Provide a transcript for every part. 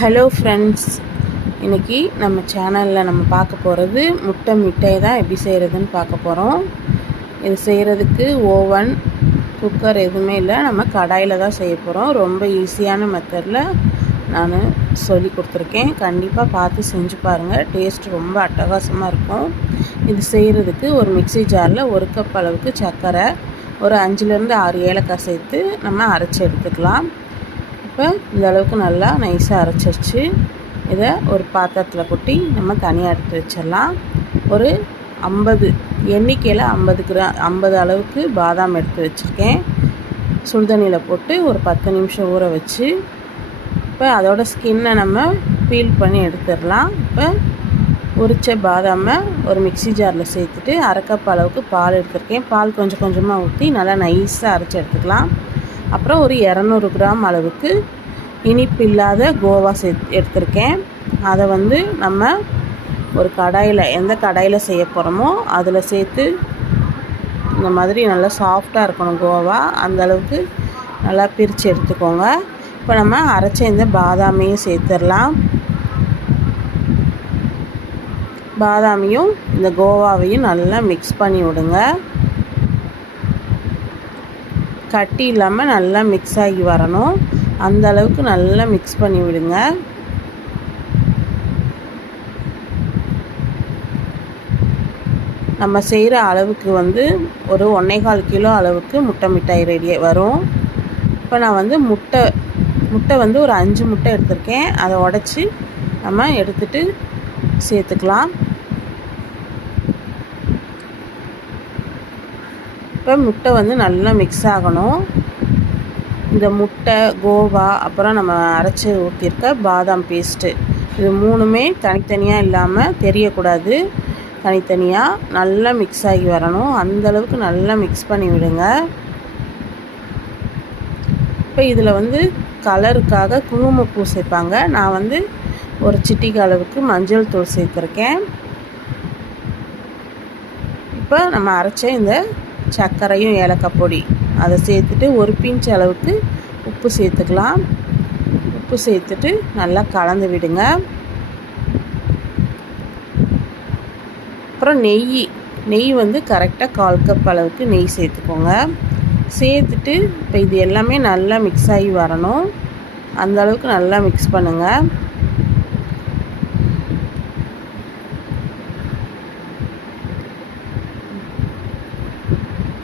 Hello friends, இன்றைக்கி நம்ம சேனலில் நம்ம பார்க்க போகிறது முட்டை மிட்டாய் தான் எப்படி செய்கிறதுன்னு பார்க்க போகிறோம். இது செய்கிறதுக்கு ஓவன், குக்கர் எதுவுமே இல்லை, நம்ம கடாயில் தான் செய்ய போகிறோம். ரொம்ப ஈஸியான மெத்தடில் நான் சொல்லி கொடுத்துருக்கேன். கண்டிப்பாக பார்த்து செஞ்சு பாருங்கள். டேஸ்ட் ரொம்ப அட்டகாசமாக இருக்கும். இது செய்கிறதுக்கு ஒரு மிக்ஸி ஜாரில் 1 கப் அளவுக்கு சர்க்கரை, ஒரு 5லேருந்து 6 ஏலக்காய் சேர்த்து நம்ம அரைச்சி எடுத்துக்கலாம். இப்போ இந்த அளவுக்கு நல்லா நைஸாக அரைச்சிருச்சு. இதை ஒரு பாத்திரத்தில் கொட்டி நம்ம தனியாக எடுத்து வச்சிடலாம். ஒரு 50 எண்ணிக்கையில் 50 அளவுக்கு பாதாம் எடுத்து வச்சுருக்கேன். சுடுதண்ணியில் போட்டு ஒரு 10 நிமிஷம் ஊற வச்சு இப்போ அதோட ஸ்கின்னை நம்ம பீல் பண்ணி எடுத்துடலாம். இப்போ உரித்த பாதாமை ஒரு மிக்ஸி ஜாரில் சேர்த்துட்டு 1/2 கப் அளவுக்கு பால் எடுத்துருக்கேன். பால் கொஞ்சம் கொஞ்சமாக ஊற்றி நல்லா நைஸாக அரைச்சி எடுத்துக்கலாம். அப்புறம் ஒரு 200 கிராம் அளவுக்கு இனிப்பு இல்லாத கோவா எடுத்திருக்கேன். அதை நம்ம ஒரு கடாயில், எந்த கடாயில் செய்ய போகிறோமோ அதில் சேர்த்து இந்த மாதிரி நல்லா சாஃப்டாக இருக்கணும் கோவா, அந்தளவுக்கு நல்லா பிரித்து எடுத்துக்கோங்க. இப்போ நம்ம அரைச்ச இந்த பாதாமையும் சேர்த்துடலாம். பாதாமையும் இந்த கோவாவையும் நல்லா மிக்ஸ் பண்ணி விடுங்க. கட்டி இல்லாமல் நல்லா மிக்ஸ் ஆகி வரணும். அந்த அளவுக்கு நல்லா மிக்ஸ் பண்ணி விடுங்க. நம்ம செய்கிற அளவுக்கு ஒரு 1.25 கிலோ அளவுக்கு முட்டை மிட்டாய் ரெடி வரும். இப்போ நான் முட்டை ஒரு 5 முட்டை எடுத்திருக்கேன். அதை உடச்சி நம்ம எடுத்துகிட்டு சேர்த்துக்கலாம். இப்போ முட்டை நல்லா மிக்ஸ் ஆகணும். இந்த முட்டை, கோவா, அப்புறம் நம்ம அரைச்சி ஊற்றிருக்க பாதாம் பேஸ்ட்டு, இது 3மே தனித்தனியாக இல்லாமல் தெரியக்கூடாது. தனித்தனியாக நல்லா மிக்ஸ் ஆகி வரணும். அந்தளவுக்கு நல்லா மிக்ஸ் பண்ணி விடுங்க. இப்போ இதில் கலருக்காக குங்குமப்பூ சேர்ப்பாங்க. நான் ஒரு சிட்டிகை அளவுக்கு மஞ்சள் தூள் சேர்த்துருக்கேன். இப்போ நம்ம அரைச்ச இந்த சர்க்கரையும் ஏலக்காய் பொடி அதை சேர்த்துட்டு ஒரு பிஞ்ச் அளவுக்கு உப்பு சேர்த்துக்கலாம். உப்பு சேர்த்துட்டு நல்லா கலந்து விடுங்க. அப்புறம் நெய் கரெக்டாக 1/4 கப் அளவுக்கு நெய் சேர்த்துக்கோங்க. சேர்த்துட்டு இப்போ இது எல்லாமே நல்லா மிக்ஸ் ஆகி வரணும். அந்த அளவுக்கு நல்லா மிக்ஸ் பண்ணுங்கள்.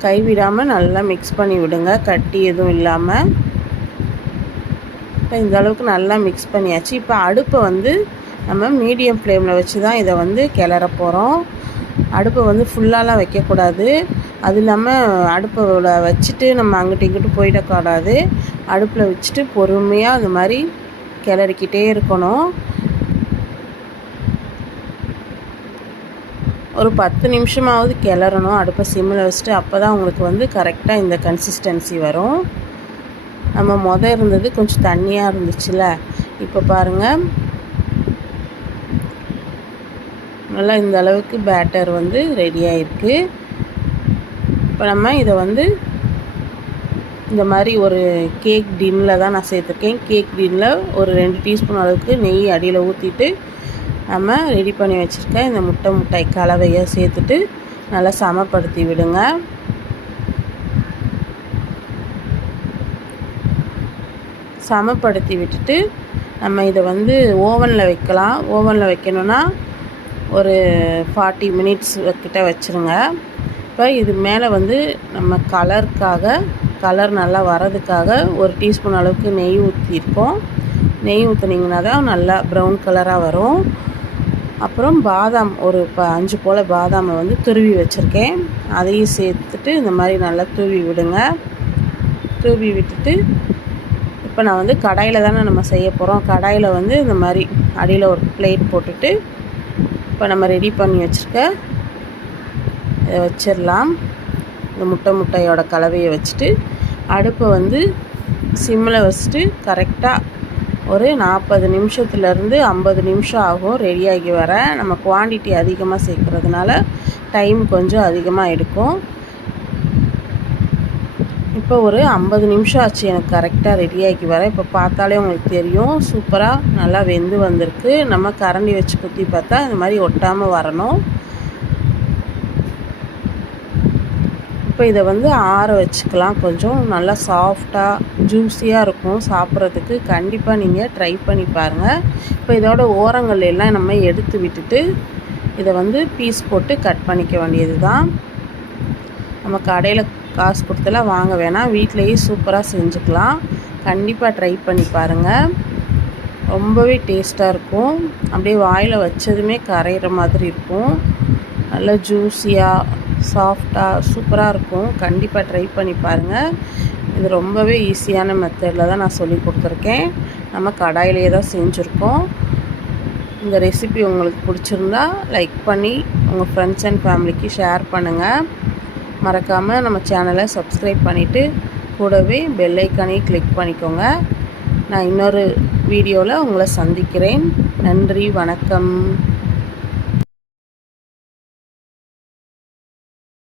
கைவிடாமல் நல்லா மிக்ஸ் பண்ணி விடுங்க, கட்டி எதுவும் இல்லாமல். இப்போ இந்த அளவுக்கு நல்லா மிக்ஸ் பண்ணியாச்சு. இப்போ அடுப்பை நம்ம மீடியம் ஃப்ளேமில் வச்சு தான் இதை கிளற போகிறோம். அடுப்பை ஃபுல்லாலாம் வைக்கக்கூடாது. அது இல்லாமல் அடுப்பை வச்சுட்டு நம்ம அங்கிட்டு இங்கிட்டு போயிடக்கூடாது. அடுப்பில் வச்சுட்டு பொறுமையாக அந்த மாதிரி கிளறிக்கிட்டே இருக்கணும். ஒரு 10 நிமிஷமாவது கிளறணும். அடுப்பை சிம்மில் வச்சுட்டு, அப்போ தான் உங்களுக்கு கரெக்டாக இந்த கன்சிஸ்டன்சி வரும். நம்ம இருந்தது கொஞ்சம் தண்ணியாக இருந்துச்சுல, இப்போ பாருங்கள் நல்லா இந்த அளவுக்கு பேட்டர் ரெடி ஆகிருக்கு. இப்போ நம்ம இதை இந்த மாதிரி ஒரு கேக் டின்னில் தான் நான் சேர்த்துருக்கேன். கேக் டின்னில் ஒரு 2 டீஸ்பூன் அளவுக்கு நெய் அடியில் ஊற்றிட்டு நம்ம ரெடி பண்ணி வச்சுருக்க இந்த மிட்டாய் கலவையை சேர்த்துட்டு நல்லா சமப்படுத்தி விடுங்க. சமப்படுத்தி விட்டுட்டு நம்ம இதை ஓவனில் வைக்கலாம். ஓவனில் வைக்கணுன்னா ஒரு 40 மினிட்ஸ் கிட்ட வச்சுருங்க. இப்போ இது மேலே நம்ம கலர் நல்லா வரதுக்காக ஒரு டீஸ்பூன் அளவுக்கு நெய் ஊற்றிருக்கோம். நெய் ஊற்றினீங்கன்னா தான் நல்லா ப்ரௌன் கலராக வரும். அப்புறம் பாதாம் ஒரு 5 போல் பாதாமை துருவி வச்சுருக்கேன். அதையும் சேர்த்துட்டு இந்த மாதிரி நல்லா தூவி விடுங்க. தூவி விட்டுட்டு இப்போ நான் கடாயில் தானே நம்ம செய்ய போகிறோம். கடாயில் இந்த மாதிரி அடியில் ஒரு பிளேட் போட்டுட்டு இப்போ நம்ம ரெடி பண்ணி வச்சுருக்க இதை வச்சிடலாம். இந்த முட்டையோட கலவையை வச்சுட்டு அடுப்பை சிம்மில் வச்சுட்டு கரெக்டாக ஒரு 40 நிமிஷத்துலேருந்து 50 நிமிஷம் ஆகும் ரெடியாகி வர. நம்ம குவான்டிட்டி அதிகமாக சேர்க்குறதுனால டைம் கொஞ்சம் அதிகமாக எடுக்கும். இப்போ ஒரு 50 நிமிஷம் ஆச்சு எனக்கு கரெக்டாக ரெடி ஆக்கி வர. இப்போ பார்த்தாலே உங்களுக்கு தெரியும் சூப்பராக நல்லா வெந்து வந்திருக்கு. நம்ம கரண்டி வச்சு குத்தி பார்த்தா இந்த மாதிரி ஒட்டாமல் வரணும். இப்போ இதை வந்து ஆற வச்சுக்கலாம். கொஞ்சம் நல்லா சாஃப்டாக ஜூஸியாக இருக்கும் சாப்பிட்றதுக்கு. கண்டிப்பாக நீங்கள் ட்ரை பண்ணி பாருங்கள். இப்போ இதோட ஓரங்கள் எல்லாம் நம்ம எடுத்து விட்டுட்டு இதை வந்து பீஸ் போட்டு கட் பண்ணிக்க வேண்டியது தான். நம்ம கடையில் காசு கொடுத்தெல்லாம் வாங்க வேணாம், வீட்டிலையே சூப்பராக செஞ்சுக்கலாம். கண்டிப்பாக ட்ரை பண்ணி பாருங்கள். ரொம்பவே டேஸ்ட்டாக இருக்கும். அப்படியே வாயில் வச்சதுமே கரையிற மாதிரி இருக்கும். நல்லா ஜூஸியாக சாஃப்டாக சூப்பராக இருக்கும். கண்டிப்பாக ட்ரை பண்ணி பாருங்கள். இது ரொம்பவே ஈஸியான மெத்தடில் தான் நான் சொல்லி கொடுத்துருக்கேன். நம்ம கடாயிலே தான் செஞ்சுருக்கோம். இந்த ரெசிபி உங்களுக்கு பிடிச்சிருந்தா லைக் பண்ணி உங்கள் ஃப்ரெண்ட்ஸ் அண்ட் ஃபேமிலிக்கு ஷேர் பண்ணுங்கள். மறக்காமல் நம்ம சேனலை சப்ஸ்கிரைப் பண்ணிவிட்டு கூடவே பெல் ஐக்கானையும் கிளிக் பண்ணிக்கோங்க. நான் இன்னொரு வீடியோவில் உங்களை சந்திக்கிறேன். நன்றி, வணக்கம்.